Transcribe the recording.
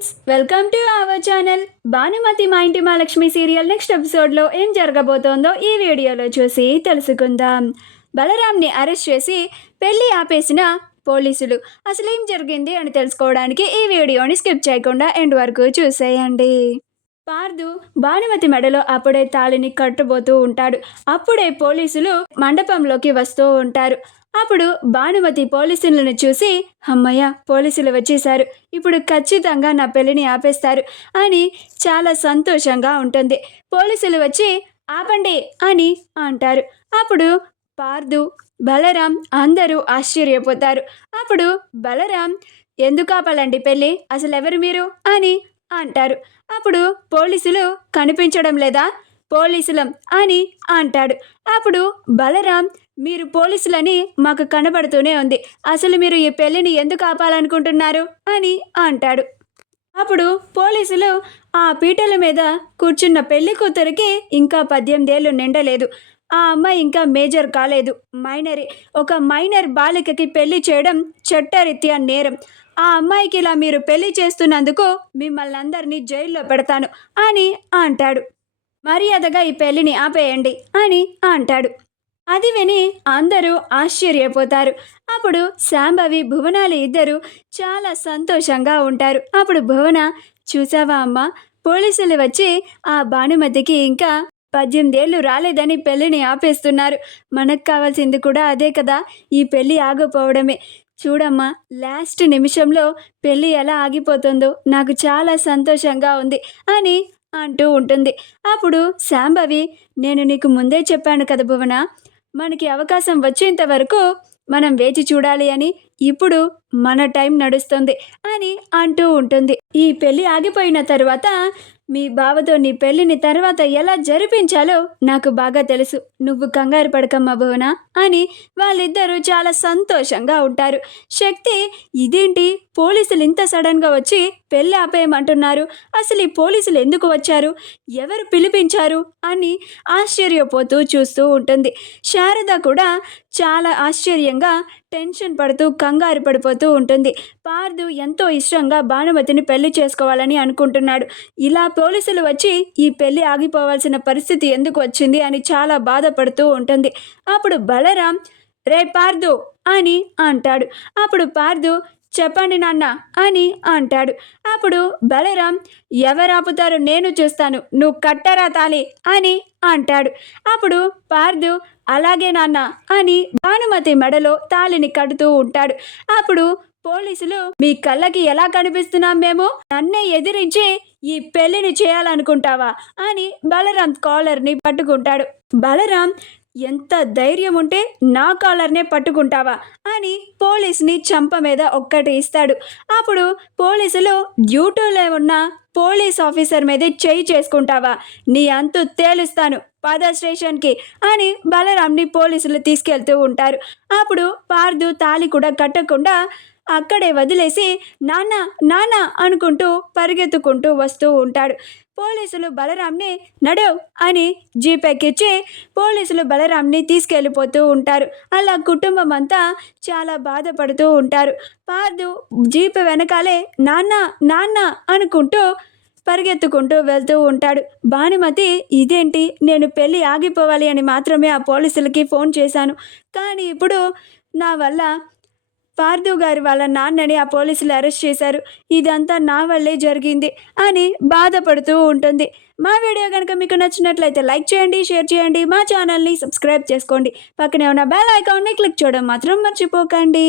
Friends, welcome to our channel. Bhanumathi మా ఇంటి Mahalakshmi serial next ఎపిసోడ్లో ఏం జరగబోతోందో ఈ వీడియోలో చూసి తెలుసుకుందాం. బలరాంని అరెస్ట్ చేసి పెళ్లి ఆపేసిన పోలీసులు. అసలు ఏం జరిగింది అని తెలుసుకోవడానికి ఈ వీడియోని స్కిప్ చేయకుండా ఎండ్ వరకు చూసేయండి. పార్దు భానుమతి మెడలో అప్పుడే తాళిని కట్టబోతూ ఉంటాడు. అప్పుడే పోలీసులు మండపంలోకి వస్తూ ఉంటారు. అప్పుడు భానుమతి పోలీసులను చూసి, అమ్మయ్య, పోలీసులు వచ్చేశారు, ఇప్పుడు ఖచ్చితంగా నా పెళ్లిని ఆపేస్తారు అని చాలా సంతోషంగా ఉంటుంది. పోలీసులు వచ్చి ఆపండి అని అంటారు. అప్పుడు పార్దు, బలరాం అందరూ ఆశ్చర్యపోతారు. అప్పుడు బలరాం, ఎందుకు ఆపాలండి పెళ్ళి, అసలు ఎవరు మీరు అని అంటారు. అప్పుడు పోలీసులు, కనిపించడం లేదా, పోలీసులం అని అంటాడు. అప్పుడు బలరాం, మీరు పోలీసులని మాకు కనబడుతూనే ఉంది, అసలు మీరు ఈ పెళ్ళిని ఎందుకు ఆపాలనుకుంటున్నారు అని అంటాడు. అప్పుడు పోలీసులు, ఆ పీటల మీద కూర్చున్న పెళ్లి కూతురికి ఇంకా 18 ఏళ్ళు నిండలేదు, ఆ అమ్మాయి ఇంకా మేజర్ కాలేదు, మైనరే. ఒక మైనర్ బాలికకి పెళ్లి చేయడం చట్టరీత్యా నేరం. ఆ అమ్మాయికి ఇలా మీరు పెళ్లి చేస్తున్నందుకు మిమ్మల్ని అందరినీ జైల్లో పెడతాను అని అంటాడు. మర్యాదగా ఈ పెళ్లిని ఆపేయండి అని అంటాడు. అది విని అందరూ ఆశ్చర్యపోతారు. అప్పుడు శాంభవి, భువనాలు ఇద్దరు చాలా సంతోషంగా ఉంటారు. అప్పుడు భువన, చూసావా అమ్మ, పోలీసులు వచ్చి ఆ భానుమతికి ఇంకా 18 ఏళ్ళు రాలేదని పెళ్ళిని ఆపేస్తున్నారు. మనకు కావాల్సింది కూడా అదే కదా, ఈ పెళ్ళి ఆగిపోవడమే. చూడమ్మా, లాస్ట్ నిమిషంలో పెళ్ళి ఎలా ఆగిపోతుందో నాకు చాలా సంతోషంగా ఉంది అని అంటూ ఉంటుంది. అప్పుడు శాంభవి, నేను నీకు ముందే చెప్పాను కదా భువన, మనకి అవకాశం వచ్చేంత వరకు మనం వేచి చూడాలి అని, ఇప్పుడు మన టైం నడుస్తుంది అని అంటూ ఉంటుంది. ఈ పెళ్ళి ఆగిపోయిన తర్వాత మీ బావతో నీ పెళ్ళిని తర్వాత ఎలా జరిపించాలో నాకు బాగా తెలుసు, నువ్వు కంగారు పడకమ్మా భువన అని వాళ్ళిద్దరూ చాలా సంతోషంగా ఉంటారు. శక్తి, ఇదేంటి పోలీసులు ఇంత సడన్గా వచ్చి పెళ్ళి ఆపేయమంటున్నారు, అసలు ఈ పోలీసులు ఎందుకు వచ్చారు, ఎవరు పిలిపించారు అని ఆశ్చర్యపోతూ చూస్తూ ఉంటుంది. శారద కూడా చాలా ఆశ్చర్యంగా టెన్షన్ పడుతూ కంగారు పడిపోతూ ఉంటుంది. పార్దు ఎంతో ఇష్టంగా భానుమతిని పెళ్లి చేసుకోవాలని అనుకుంటున్నాడు. ఇలా పోలీసులు వచ్చి ఈ పెళ్లి ఆగిపోవాల్సిన పరిస్థితి ఎందుకు వచ్చింది అని చాలా బాధపడుతూ ఉంటుంది. అప్పుడు బలరాం, రే పార్దు అని అంటాడు. అప్పుడు పార్దు, చెప్పండి నాన్న అని అంటాడు. అప్పుడు బలరాం, ఎవరాపుతారు నేను చూస్తాను, నువ్వు కట్టరా తాళి అని అంటాడు. అప్పుడు పార్దు, అలాగే నాన్న అని భానుమతి మెడలో తాళిని కడుతూ ఉంటాడు. అప్పుడు పోలీసులు, మీ కళ్ళకి ఎలా కనిపిస్తున్నాం మేము, నన్నే ఎదిరించి ఈ పెళ్లిని చేయాలనుకుంటావా అని బలరాం కాలర్ని పట్టుకుంటాడు. బలరాం, ఎంత ధైర్యం ఉంటే నా కాలర్నే పట్టుకుంటావా అని పోలీస్ని చంప మీద ఒక్కటి ఇస్తాడు. అప్పుడు పోలీసులు, డ్యూటీలో ఉన్న పోలీస్ ఆఫీసర్ మీదే చేయి చేసుకుంటావా, నీ అంతు తేలుస్తాను, పద స్టేషన్కి అని బలరాంని పోలీసులు తీసుకెళ్తూ ఉంటారు. అప్పుడు పార్దు తాళి కూడా కట్టకుండా అక్కడే వదిలేసి నాన్న నాన్న అనుకుంటూ పరిగెత్తుకుంటూ వస్తూ ఉంటాడు. పోలీసులు బలరాంని నడు అని జీప్ ఎక్కించి పోలీసులు బలరాంని తీసుకెళ్ళిపోతూ ఉంటారు. అలా కుటుంబం అంతా చాలా బాధపడుతూ ఉంటారు. పార్దు జీప్ వెనకాలే నాన్న నాన్న అనుకుంటూ పరిగెత్తుకుంటూ వెళ్తూ ఉంటాడు. భానుమతి, ఇదేంటి, నేను పెళ్ళి ఆగిపోవాలి అని మాత్రమే ఆ పోలీసులకి ఫోన్ చేశాను, కానీ ఇప్పుడు నా వల్ల పార్దు గారి వాళ్ళ నాన్నని ఆ పోలీసులు అరెస్ట్ చేశారు, ఇదంతా నా వల్లే జరిగింది అని బాధపడుతూ ఉంటుంది. మా వీడియో కనుక మీకు నచ్చినట్లయితే లైక్ చేయండి, షేర్ చేయండి, మా ఛానల్ని సబ్స్క్రైబ్ చేసుకోండి, పక్కనే ఉన్న బెల్ ఐకాన్ని క్లిక్ చేయడం మాత్రం మర్చిపోకండి.